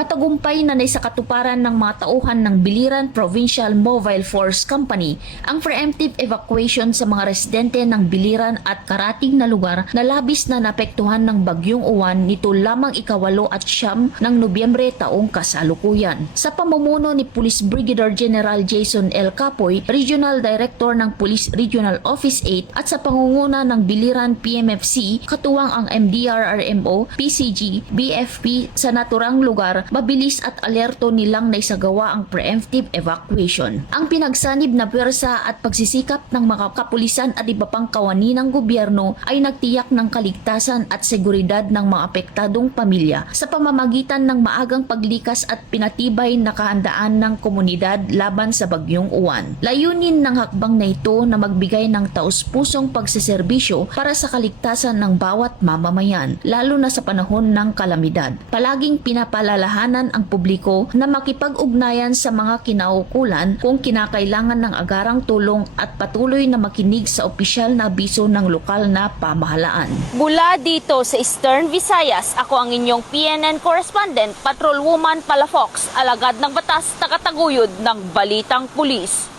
Matagumpay na naisakatuparan ng mga tauhan ng Biliran Provincial Mobile Force Company ang preemptive evacuation sa mga residente ng Biliran at karating na lugar na labis na naapektuhan ng Bagyong Uwan nito lamang ika-8 at 9 ng Nobyembre taong kasalukuyan. Sa pamumuno ni Police Brigadier General Jason L. Capoy, Regional Director ng Police Regional Office 8 at sa pangunguna ng Biliran PMFC, katuwang ang MDRRMO, PCG, BFP sa naturang lugar, mabilis at alerto nilang naisagawa ang preemptive evacuation. Ang pinagsanib na pwersa at pagsisikap ng mga kapulisan at iba pang kawani ng gobyerno ay nagtiyak ng kaligtasan at seguridad ng mga apektadong pamilya sa pamamagitan ng maagang paglikas at pinatibay na kahandaan ng komunidad laban sa Bagyong Uwan. Layunin ng hakbang na ito na magbigay ng taus-pusong pagseserbisyo para sa kaligtasan ng bawat mamamayan, lalo na sa panahon ng kalamidad. Palaging pinapalalahanan ang publiko na makipag-ugnayan sa mga kinaukulan kung kinakailangan ng agarang tulong at patuloy na makinig sa opisyal na abiso ng lokal na pamahalaan. Mula dito sa Eastern Visayas, ako ang inyong PNN correspondent, Patrolwoman Palafox, alagad ng batas, takataguyod ng Balitang Pulis.